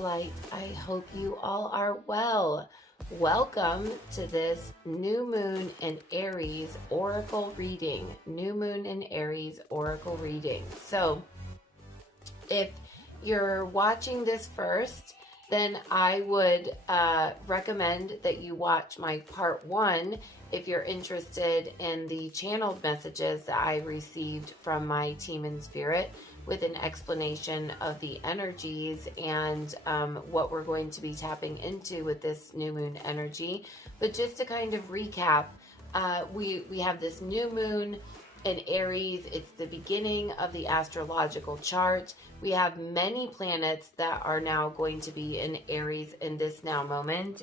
light. I hope you all are well. Welcome to this new moon in Aries oracle reading. New moon in Aries oracle reading. So if you're watching this first, then I would recommend that you watch my part 1 if you're interested in the channeled messages that I received from my team in spirit, with an explanation of the energies and what we're going to be tapping into with this new moon energy. But just to kind of recap, we have this new moon in Aries. It's the beginning of the astrological chart. We have many planets that are now going to be in Aries in this now moment.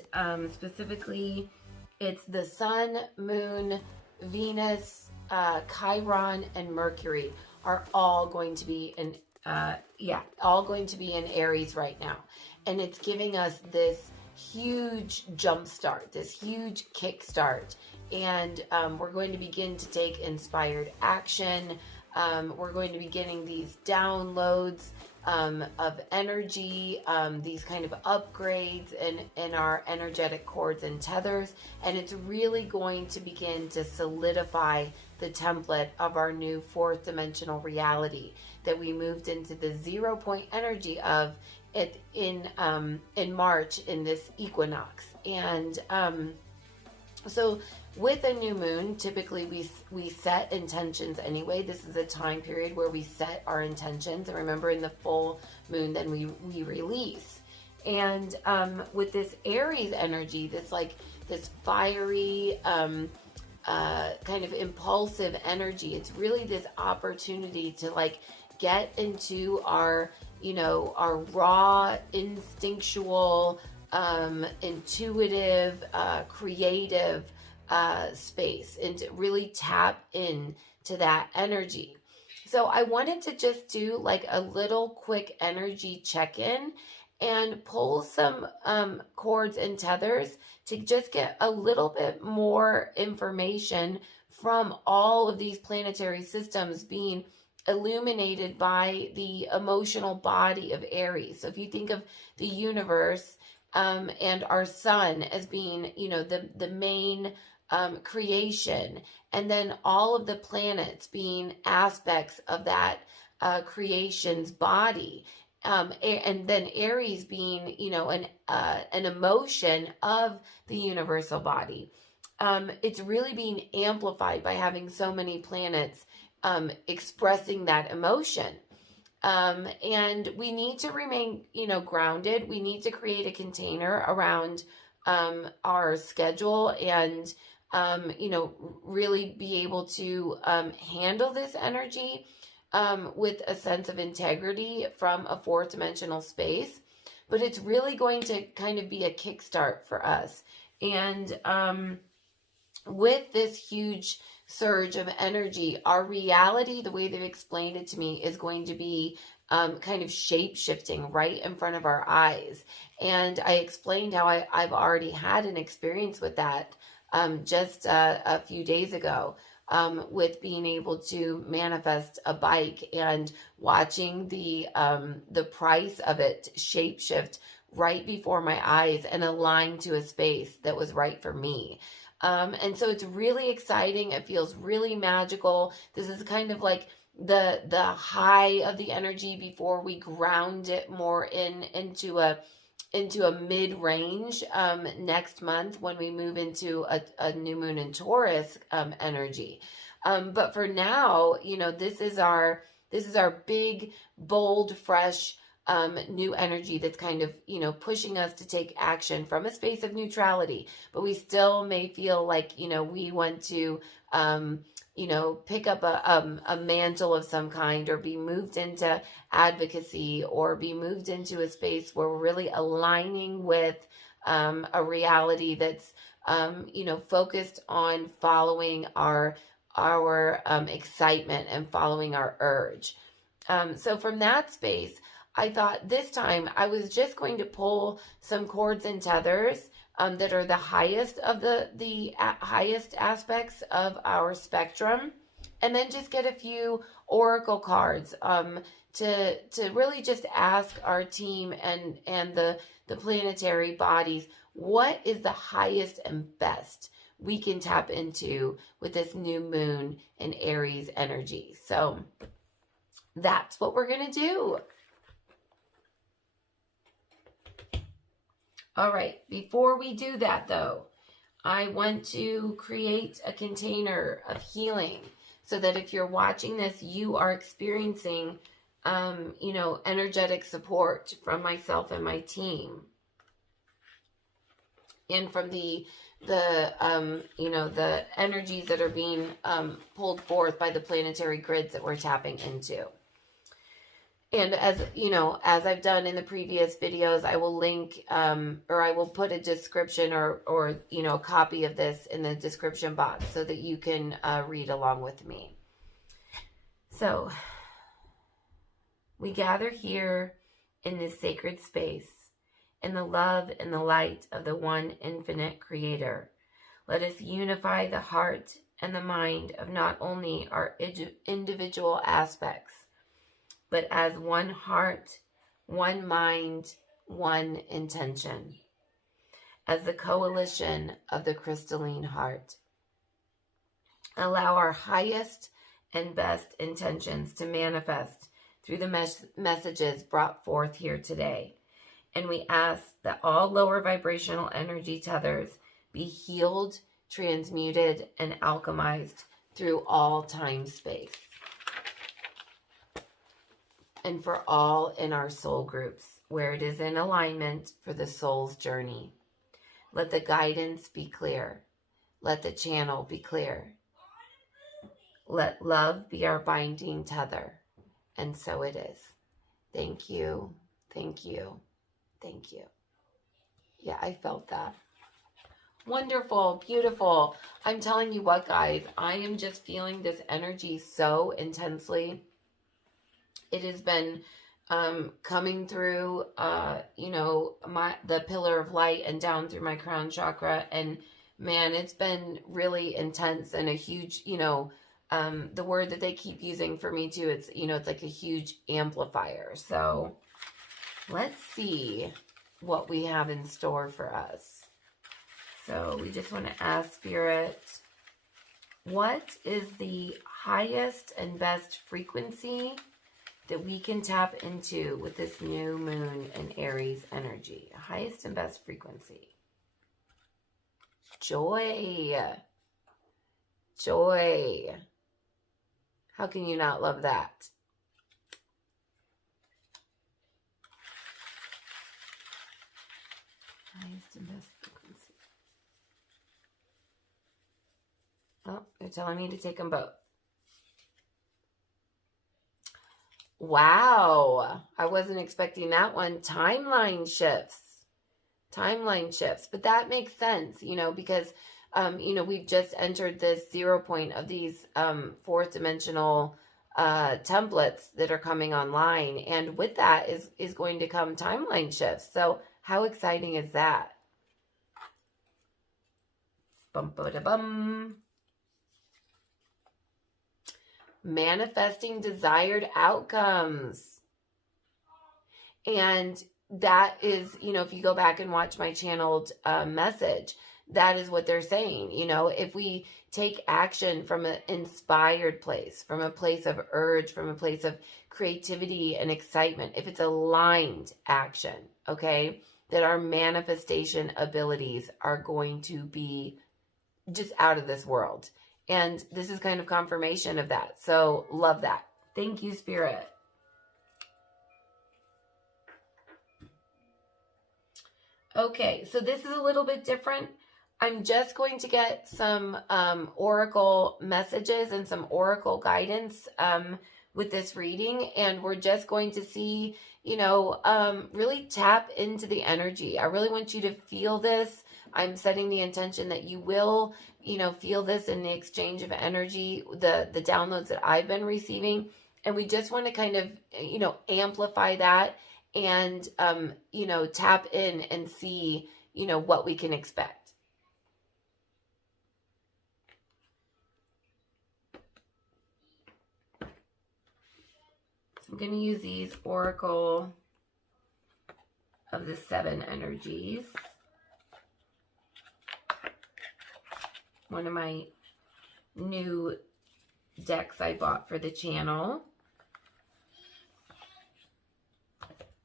Specifically, it's the Sun, Moon, Venus, Chiron, and Mercury are all going to be in Aries right now. And it's giving us this huge jump start, this huge kick start. And we're going to begin to take inspired action. We're going to be getting these downloads of energy, these kind of upgrades in our energetic cords and tethers. And it's really going to begin to solidify the template of our new fourth dimensional reality that we moved into the 0 point energy of it in March in this equinox. And so with a new moon, typically we set intentions anyway. This is a time period where we set our intentions. And remember, in the full moon, then we release. And with this Aries energy, this fiery, kind of impulsive energy, it's really this opportunity to get into our raw, instinctual, intuitive, creative space, and to really tap into that energy. So I wanted to just do a little quick energy check-in and pull some cords and tethers to just get a little bit more information from all of these planetary systems being illuminated by the emotional body of Aries. So if you think of the universe and our sun as being, the main creation, and then all of the planets being aspects of that creation's body. And then Aries being, an emotion of the universal body. It's really being amplified by having so many planets expressing that emotion. And we need to remain, grounded. We need to create a container around our schedule and, really be able to handle this energy with a sense of integrity from a fourth dimensional space. But it's really going to kind of be a kickstart for us. And with this huge surge of energy, our reality, the way they've explained it to me, is going to be kind of shape-shifting right in front of our eyes. And I explained how I've already had an experience with that just a few days ago, with being able to manifest a bike and watching the price of it shapeshift right before my eyes and align to a space that was right for me. And so it's really exciting. It feels really magical. This is kind of like the high of the energy before we ground it more into a mid-range next month when we move into a new moon in Taurus energy. But for now, this is our big, bold, fresh new energy that's kind of, pushing us to take action from a space of neutrality. But we still may feel like, we want to, pick up a mantle of some kind, or be moved into advocacy, or be moved into a space where we're really aligning with a reality that's, focused on following our excitement and following our urge. So from that space, I thought this time I was just going to pull some cords and tethers that are the highest of the highest aspects of our spectrum, and then just get a few oracle cards, to really just ask our team and the planetary bodies, what is the highest and best we can tap into with this new moon and Aries energy. So that's what we're going to do. All right, before we do that though, I want to create a container of healing so that if you're watching this, you are experiencing, energetic support from myself and my team. And from the energies that are being pulled forth by the planetary grids that we're tapping into. And as I've done in the previous videos, I will link, or I will put a description or a copy of this in the description box so that you can read along with me. So we gather here in this sacred space, in the love and the light of the one infinite creator. Let us unify the heart and the mind of not only our individual aspects, but as one heart, one mind, one intention, as the coalition of the crystalline heart. Allow our highest and best intentions to manifest through the messages brought forth here today. And we ask that all lower vibrational energy tethers be healed, transmuted, and alchemized through all time space. And for all in our soul groups, where it is in alignment for the soul's journey. Let the guidance be clear. Let the channel be clear. Let love be our binding tether. And so it is. Thank you. Thank you. Thank you. Yeah, I felt that. Wonderful. Beautiful. I'm telling you what, guys, I am just feeling this energy so intensely. It has been coming through, the pillar of light and down through my crown chakra. And man, it's been really intense and a huge, the word that they keep using for me too, it's like a huge amplifier. So let's see what we have in store for us. So we just want to ask Spirit, what is the highest and best frequency that we can tap into with this new moon and Aries energy? Highest and best frequency. Joy. Joy. How can you not love that? Highest and best frequency. Oh, they're telling me to take them both. Wow. I wasn't expecting that one. Timeline shifts. Timeline shifts. But that makes sense, because, we've just entered this 0 point of these fourth dimensional templates that are coming online. And with that is going to come timeline shifts. So how exciting is that? Bum-ba-da-bum. Manifesting desired outcomes. And that is, if you go back and watch my channeled message, that is what they're saying. If we take action from an inspired place, from a place of urge, from a place of creativity and excitement, if it's aligned action, okay, that our manifestation abilities are going to be just out of this world. And this is kind of confirmation of that. So love that. Thank you, Spirit. Okay, so this is a little bit different. I'm just going to get some oracle messages and some oracle guidance with this reading. And we're just going to see, really tap into the energy. I really want you to feel this. I'm setting the intention that you will, feel this in the exchange of energy, the downloads that I've been receiving. And we just want to kind of, amplify that and, tap in and see, what we can expect. I'm going to use these Oracle of the 7 energies. One of my new decks I bought for the channel.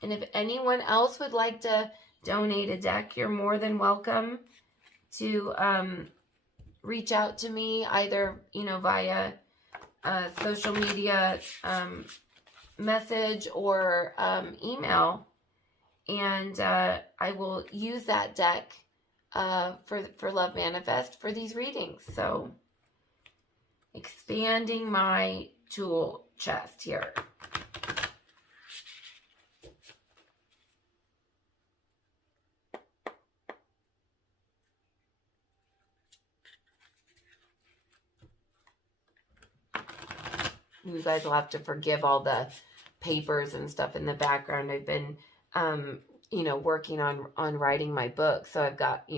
And if anyone else would like to donate a deck, you're more than welcome to reach out to me either, via social media message or email. And I will use that deck for Love Manifest for these readings. So expanding my tool chest here. You guys will have to forgive all the papers and stuff in the background. I've been, working on writing my book. So I've got,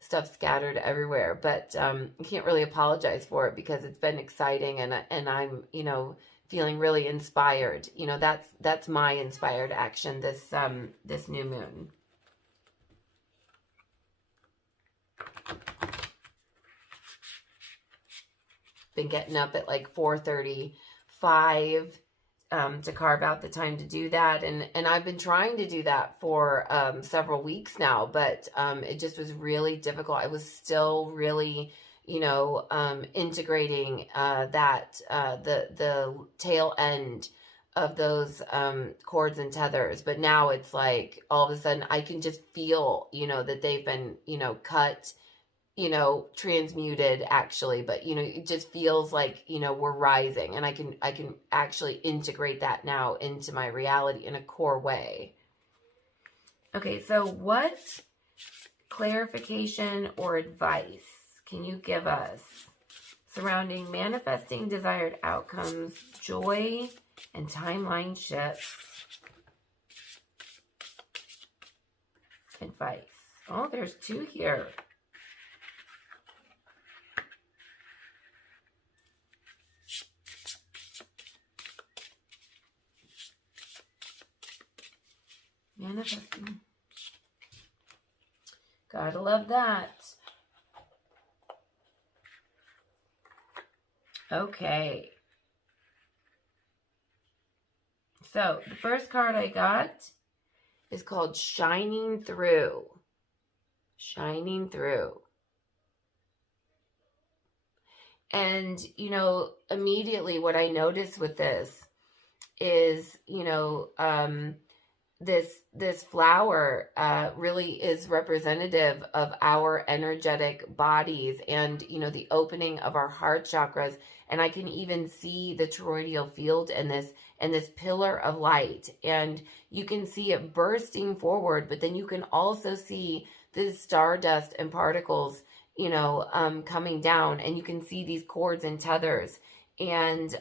stuff scattered everywhere, but I can't really apologize for it because it's been exciting and I'm, feeling really inspired. That's my inspired action this new moon. Been getting up at like 4:35 to carve out the time to do that, and I've been trying to do that for several weeks now, but it just was really difficult. I was still really integrating the tail end of those cords and tethers, but now it's like all of a sudden I can just feel that they've been cut, transmuted actually, but it just feels like we're rising, and I can actually integrate that now into my reality in a core way. Okay, so what clarification or advice can you give us surrounding manifesting desired outcomes, joy, and timeline shifts? Advice. Oh, there's 2 here. Manifesting. Gotta love that. Okay. So the first card I got is called Shining Through. Shining Through. And, immediately what I noticed with this is, this flower really is representative of our energetic bodies and, the opening of our heart chakras. And I can even see the toroidal field in this pillar of light. And you can see it bursting forward, but then you can also see the stardust and particles, coming down. And you can see these cords and tethers. And,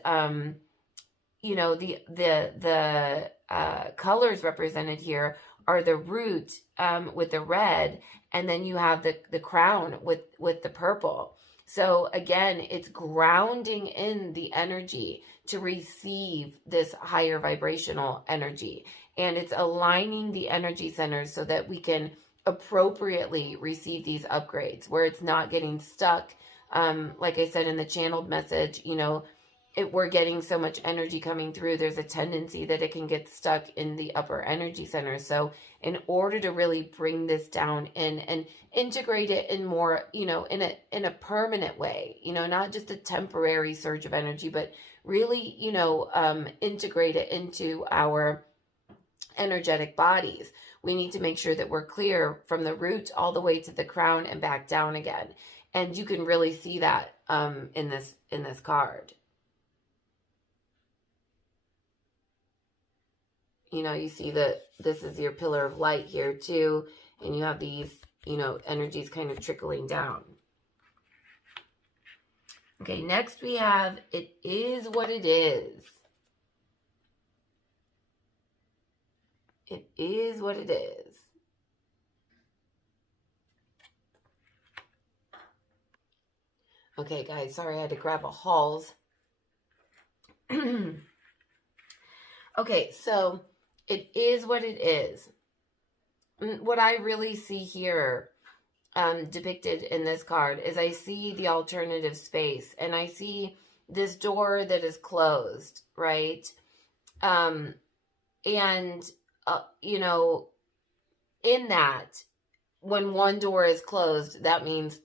the colors represented here are the root with the red, and then you have the crown with the purple. So again, it's grounding in the energy to receive this higher vibrational energy, and it's aligning the energy centers so that we can appropriately receive these upgrades where it's not getting stuck. Like I said in the channeled message, we're getting so much energy coming through, there's a tendency that it can get stuck in the upper energy center. So in order to really bring this down in and integrate it in more, in a permanent way, not just a temporary surge of energy, but really, integrate it into our energetic bodies, we need to make sure that we're clear from the root all the way to the crown and back down again. And you can really see that in this card. You see that this is your pillar of light here too, and you have these, energies kind of trickling down. Okay, next we have, it is what it is. It is what it is. Okay, guys, sorry I had to grab a Halls. Okay, so it is what it is. What I really see here depicted in this card is I see the alternative space, and I see this door that is closed, right? And, you know, in that, when one door is closed, that means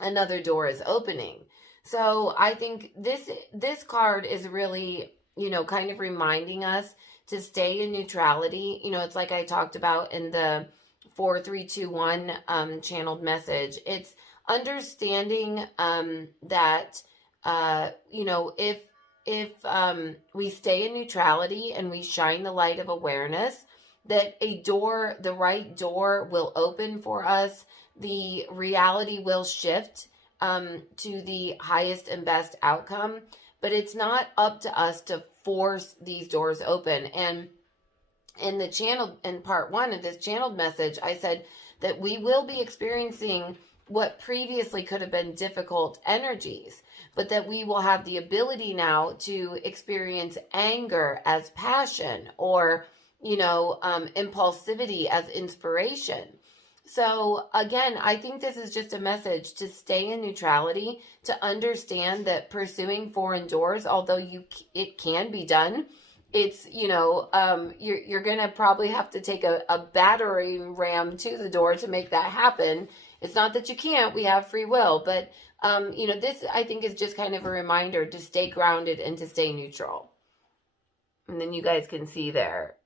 another door is opening. So I think this card is really, you know, kind of reminding us to stay in neutrality. You know, it's like I talked about in the 4321 channeled message. It's understanding that you know, if we stay in neutrality and we shine the light of awareness, that a door, the right door, will open for us. The reality will shift to the highest and best outcome, but it's not up to us to force these doors open. And in the channel, in part 1 of this channeled message, I said that we will be experiencing what previously could have been difficult energies, but that we will have the ability now to experience anger as passion, or, you know, impulsivity as inspiration. So again, I think this is just a message to stay in neutrality, to understand that pursuing foreign doors, although it can be done, it's, you know, you're going to probably have to take a battering ram to the door to make that happen. It's not that you can't, we have free will, but, you know, this I think is just kind of a reminder to stay grounded and to stay neutral. And then you guys can see there.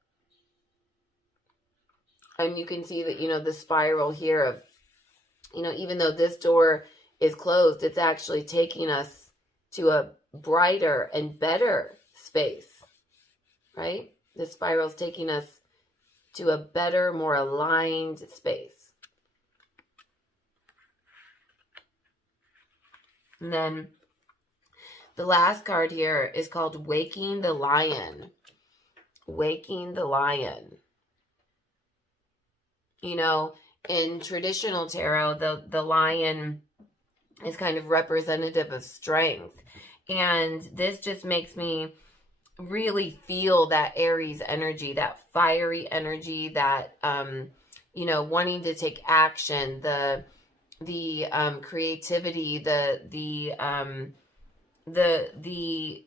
And you can see that, you know, the spiral here of, you know, even though this door is closed, it's actually taking us to a brighter and better space, right? The spiral is taking us to a better, more aligned space. And then the last card here is called Waking the Lion. Waking the Lion. You know, in traditional tarot, the lion is kind of representative of strength. And this just makes me really feel that Aries energy, that fiery energy, that, you know, wanting to take action, the creativity, the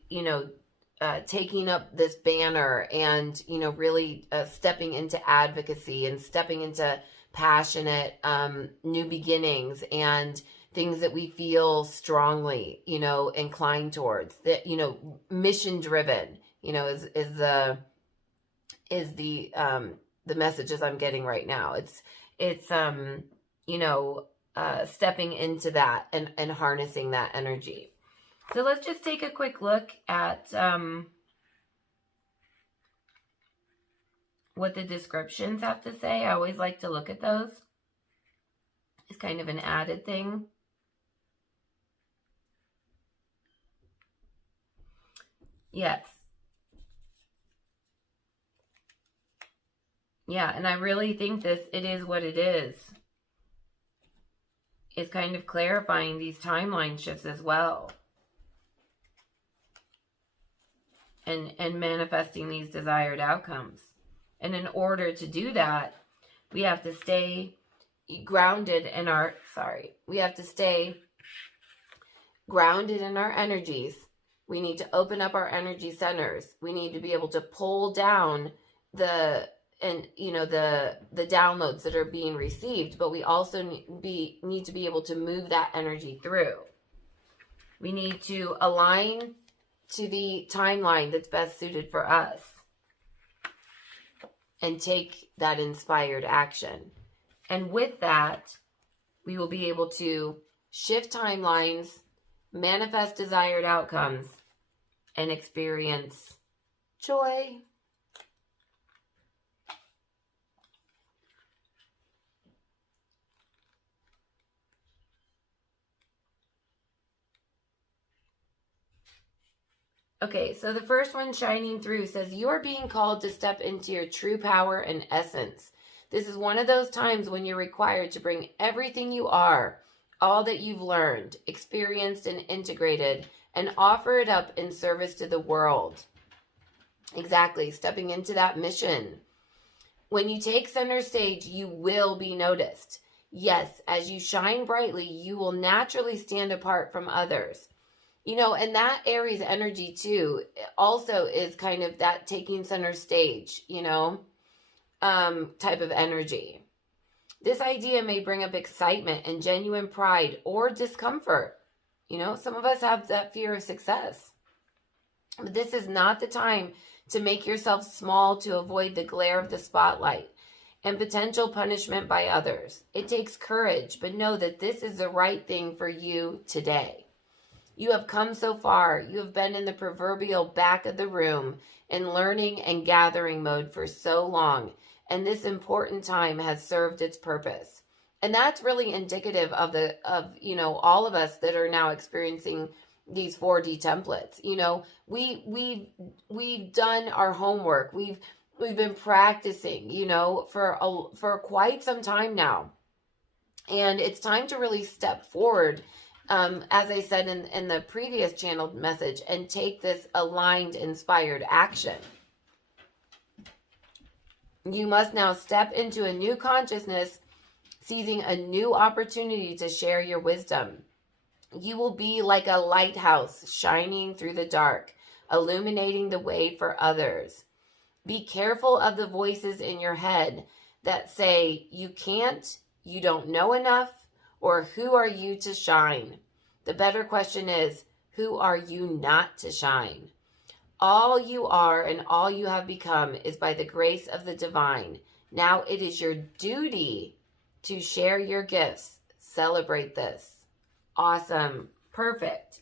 you know, taking up this banner and, you know, really stepping into advocacy and stepping into passionate new beginnings and things that we feel strongly, you know, inclined towards, that, you know, mission driven, you know, is the messages I'm getting right now. It's you know, stepping into that and harnessing that energy. So let's just take a quick look at what the descriptions have to say. I always like to look at those. It's kind of an added thing. Yes. Yeah, and I really think it is what it is. It's kind of clarifying these timeline shifts as well. And manifesting these desired outcomes. And in order to do that, we have to stay grounded in our, we have to stay grounded in our energies. We need to open up our energy centers. We need to be able to pull down the downloads that are being received, but we also need to be able to move that energy through. We need to align to the timeline that's best suited for us and take that inspired action. And with that, we will be able to shift timelines, manifest desired outcomes, and experience joy. Okay, so the first one shining through says, you are being called to step into your true power and essence. This is one of those times when you're required to bring everything you are, all that you've learned, experienced, and integrated, and offer it up in service to the world. Exactly. Stepping into that mission. When you take center stage, you will be noticed. Yes, as you shine brightly, you will naturally stand apart from others. And that Aries energy too also is kind of that taking center stage, type of energy. This idea may bring up excitement and genuine pride or discomfort. Some of us have that fear of success. But this is not the time to make yourself small to avoid the glare of the spotlight and potential punishment by others. It takes courage, but know that this is the right thing for you today. You have come so far. You have been in the proverbial back of the room in learning and gathering mode for so long, and this important time has served its purpose. And that's really indicative of all of us that are now experiencing these 4D templates. We've done our homework. We've been practicing, for quite some time now. And it's time to really step forward, as I said in the previous channeled message, and take this aligned, inspired action. You must now step into a new consciousness, seizing a new opportunity to share your wisdom. You will be like a lighthouse shining through the dark, illuminating the way for others. Be careful of the voices in your head that say, you can't, you don't know enough, or who are you to shine? The better question is, who are you not to shine? All you are and all you have become is by the grace of the divine. Now it is your duty to share your gifts. Celebrate this. Awesome. Perfect.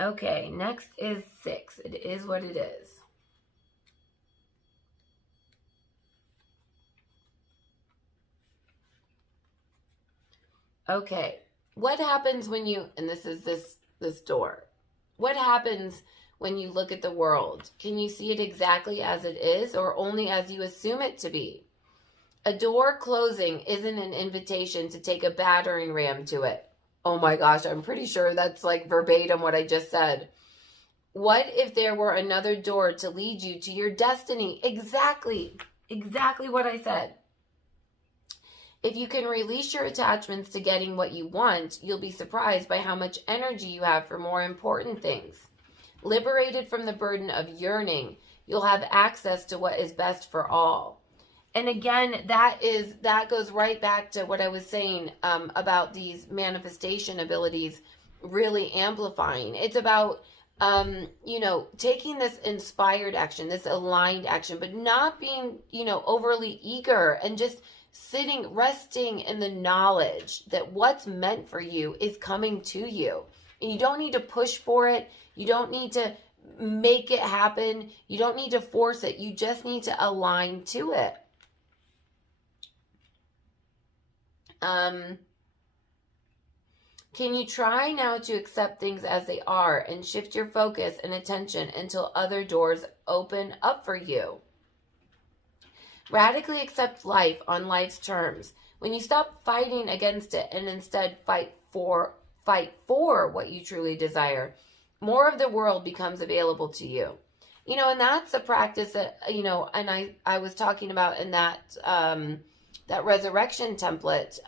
Okay, next is 6. It is what it is. Okay, what happens when you, and this is this door. What happens when you look at the world? Can you see it exactly as it is or only as you assume it to be? A door closing isn't an invitation to take a battering ram to it. Oh my gosh, I'm pretty sure that's like verbatim what I just said. What if there were another door to lead you to your destiny? Exactly what I said. If you can release your attachments to getting what you want, you'll be surprised by how much energy you have for more important things. Liberated from the burden of yearning, you'll have access to what is best for all. And again, that goes right back to what I was saying about these manifestation abilities really amplifying. It's about, taking this inspired action, this aligned action, but not being, overly eager and just resting in the knowledge that what's meant for you is coming to you. And you don't need to push for it. You don't need to make it happen. You don't need to force it. You just need to align to it. Can you try now to accept things as they are and shift your focus and attention until other doors open up for you? Radically accept life on life's terms. When you stop fighting against it and instead fight for what you truly desire, more of the world becomes available to you. And that's a practice that, and I was talking about in that resurrection template.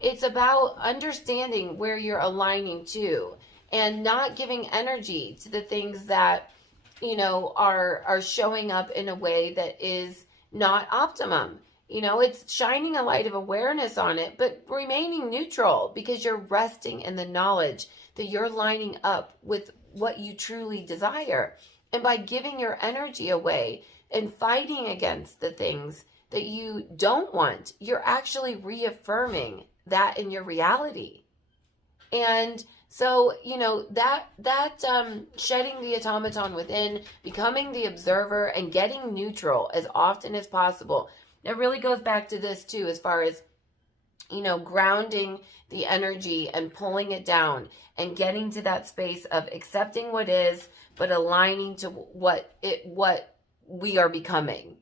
It's about understanding where you're aligning to and not giving energy to the things that, are showing up in a way that is not optimum. It's shining a light of awareness on it, but remaining neutral because you're resting in the knowledge that you're lining up with what you truly desire. And by giving your energy away and fighting against the things that you don't want, you're actually reaffirming that in your reality. And so, that shedding the automaton within, becoming the observer, and getting neutral as often as possible. It really goes back to this too, as far as, grounding the energy and pulling it down and getting to that space of accepting what is, but aligning to what we are becoming,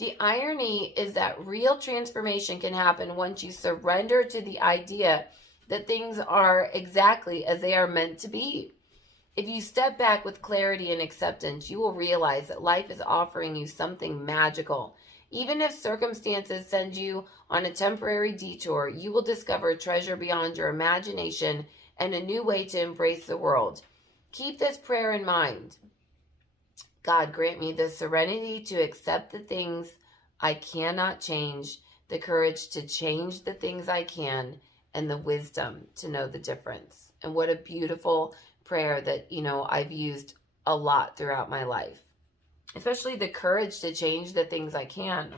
The irony is that real transformation can happen once you surrender to the idea that things are exactly as they are meant to be. If you step back with clarity and acceptance, you will realize that life is offering you something magical. Even if circumstances send you on a temporary detour, you will discover treasure beyond your imagination and a new way to embrace the world. Keep this prayer in mind. God, grant me the serenity to accept the things I cannot change, the courage to change the things I can, and the wisdom to know the difference. And what a beautiful prayer that, I've used a lot throughout my life. Especially the courage to change the things I can.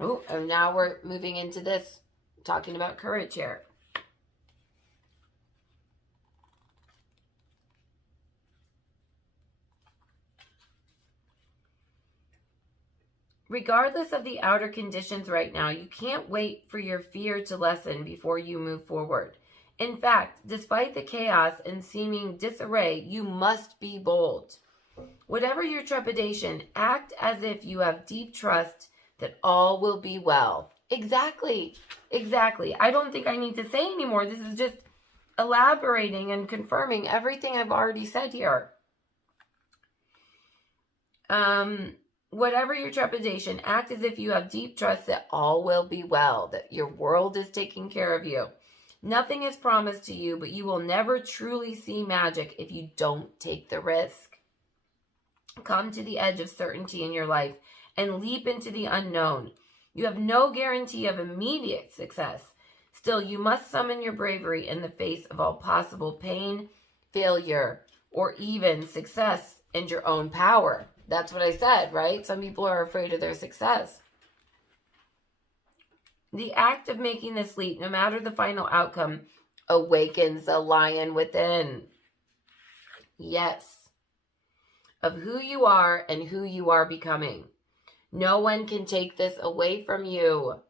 Oh, and now we're moving into this, talking about courage here. Regardless of the outer conditions right now, you can't wait for your fear to lessen before you move forward. In fact, despite the chaos and seeming disarray, you must be bold. Whatever your trepidation, act as if you have deep trust that all will be well. Exactly. I don't think I need to say anymore. This is just elaborating and confirming everything I've already said here. Whatever your trepidation, act as if you have deep trust that all will be well, that your world is taking care of you. Nothing is promised to you, but you will never truly see magic if you don't take the risk. Come to the edge of certainty in your life and leap into the unknown. You have no guarantee of immediate success. Still, you must summon your bravery in the face of all possible pain, failure, or even success and your own power. That's what I said, right? Some people are afraid of their success. The act of making this leap, no matter the final outcome, awakens the lion within. Yes. Of who you are and who you are becoming. No one can take this away from you.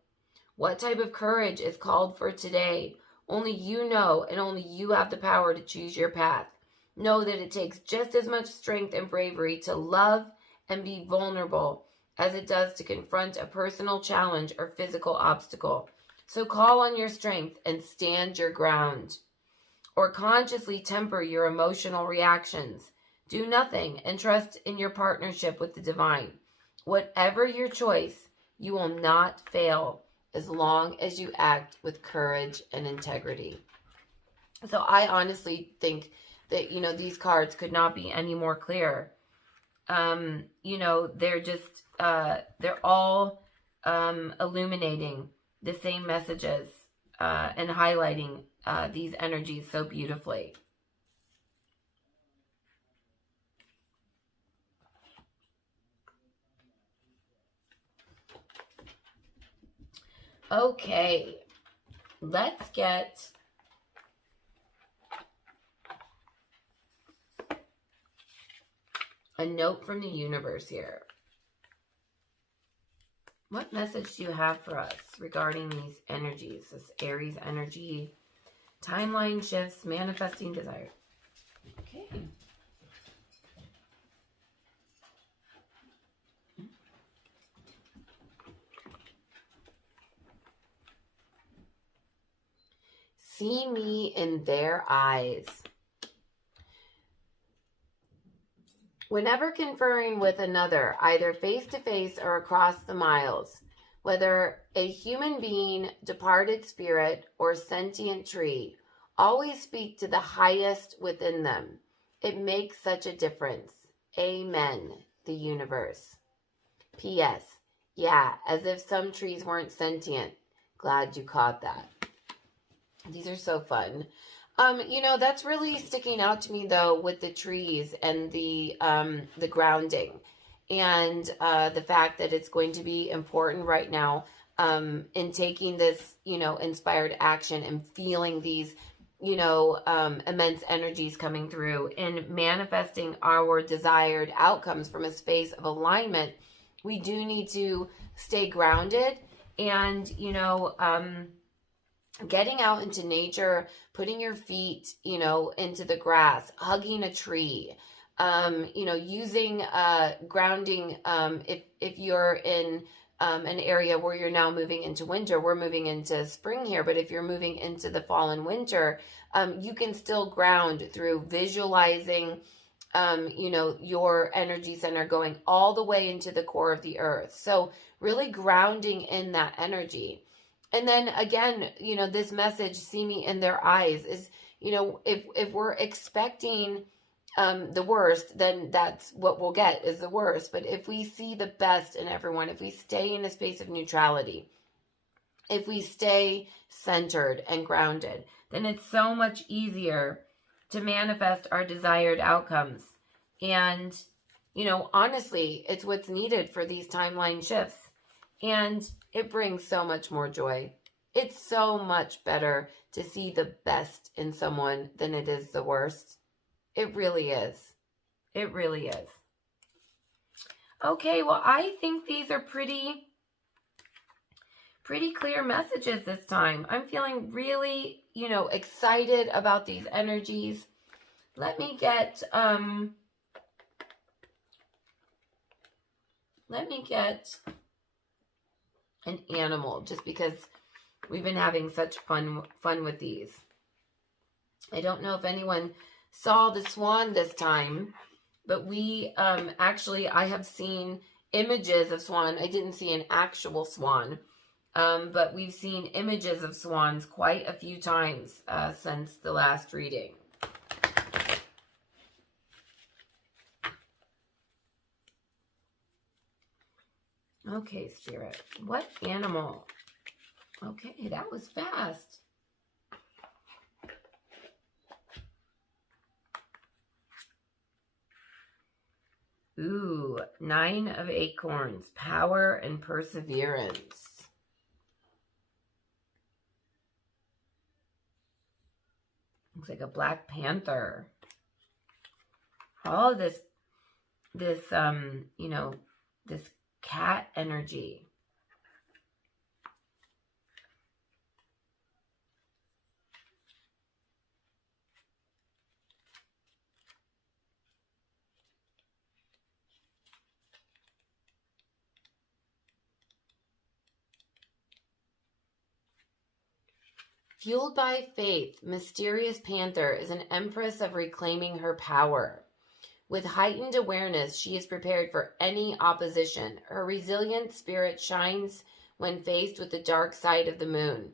What type of courage is called for today? Only you know, and only you have the power to choose your path. Know that it takes just as much strength and bravery to love and be vulnerable as it does to confront a personal challenge or physical obstacle. So call on your strength and stand your ground. Or consciously temper your emotional reactions. Do nothing and trust in your partnership with the divine. Whatever your choice, you will not fail as long as you act with courage and integrity. So I honestly think that, these cards could not be any more clear. They're just, they're all illuminating the same messages and highlighting these energies so beautifully. Okay, let's get a note from the universe here. What message do you have for us regarding these energies, this Aries energy, timeline shifts, manifesting desire? Okay. See me in their eyes. Whenever conferring with another, either face-to-face or across the miles, whether a human being, departed spirit, or sentient tree, always speak to the highest within them. It makes such a difference. Amen, the universe. P.S. Yeah, as if some trees weren't sentient. Glad you caught that. These are so fun. That's really sticking out to me, though, with the trees and the grounding and the fact that it's going to be important right now in taking this, inspired action and feeling these, immense energies coming through and manifesting our desired outcomes from a space of alignment. We do need to stay grounded and, getting out into nature, putting your feet, into the grass, hugging a tree, using grounding, if you're in an area where you're now moving into winter. We're moving into spring here, but if you're moving into the fall and winter, you can still ground through visualizing, your energy center going all the way into the core of the earth. So really grounding in that energy. And then again, this message, see me in their eyes, is, if we're expecting the worst, then that's what we'll get, is the worst. But if we see the best in everyone, if we stay in a space of neutrality, if we stay centered and grounded, then it's so much easier to manifest our desired outcomes. And, honestly, it's what's needed for these timeline shifts. And it brings so much more joy. It's so much better to see the best in someone than it is the worst. It really is. It really is. Okay, well, I think these are pretty clear messages this time. I'm feeling really, excited about these energies. Let me get an animal, just because we've been having such fun with these. I don't know if anyone saw the swan this time, but we I have seen images of swan. I didn't see an actual swan, but we've seen images of swans quite a few times since the last reading. Okay, Spirit, what animal? Okay, that was fast. Ooh, 9 of acorns, power and perseverance. Looks like a black panther. All of this, this cat energy. Fueled by faith, Mysterious Panther is an empress of reclaiming her power. With heightened awareness, she is prepared for any opposition. Her resilient spirit shines when faced with the dark side of the moon.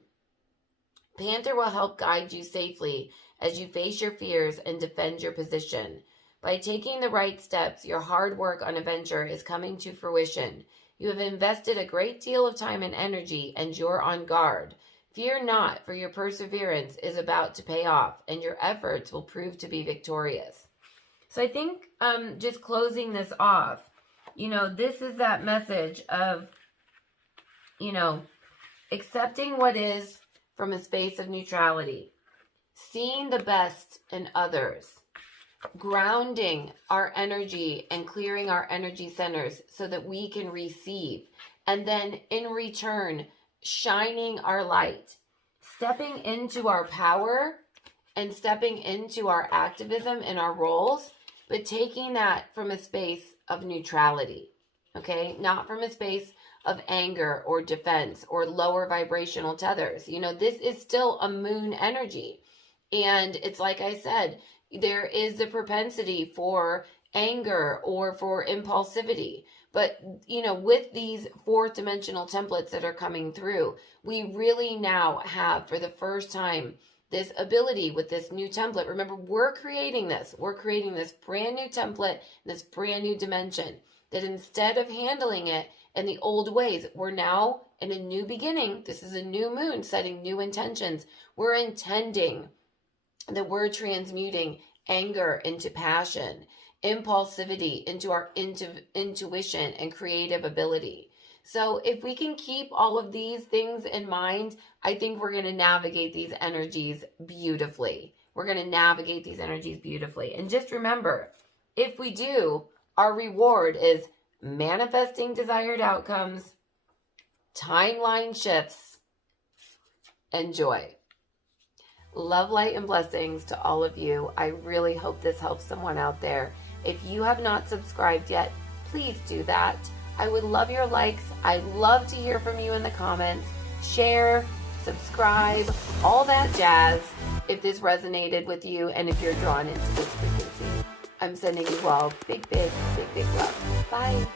Panther will help guide you safely as you face your fears and defend your position. By taking the right steps, your hard work on a venture is coming to fruition. You have invested a great deal of time and energy, and you're on guard. Fear not, for your perseverance is about to pay off, and your efforts will prove to be victorious. So I think just closing this off, this is that message of, accepting what is from a space of neutrality, seeing the best in others, grounding our energy and clearing our energy centers so that we can receive, and then in return, shining our light, stepping into our power and stepping into our activism and our roles, but taking that from a space of neutrality, okay? Not from a space of anger or defense or lower vibrational tethers. This is still a moon energy. And it's like I said, there is the propensity for anger or for impulsivity. But, with these fourth dimensional templates that are coming through, we really now have, for the first time, this ability with this new template. Remember, we're creating this. We're creating this brand new template, this brand new dimension, that instead of handling it in the old ways, we're now in a new beginning. This is a new moon setting new intentions. We're intending that we're transmuting anger into passion, impulsivity into our intuition and creative ability. So if we can keep all of these things in mind, I think we're going to navigate these energies beautifully. We're going to navigate these energies beautifully. And just remember, if we do, our reward is manifesting desired outcomes, timeline shifts, and joy. Love, light, and blessings to all of you. I really hope this helps someone out there. If you have not subscribed yet, please do that. I would love your likes. I'd love to hear from you in the comments. Share, subscribe, all that jazz if this resonated with you and if you're drawn into this frequency. I'm sending you all big, big, big, big love. Bye.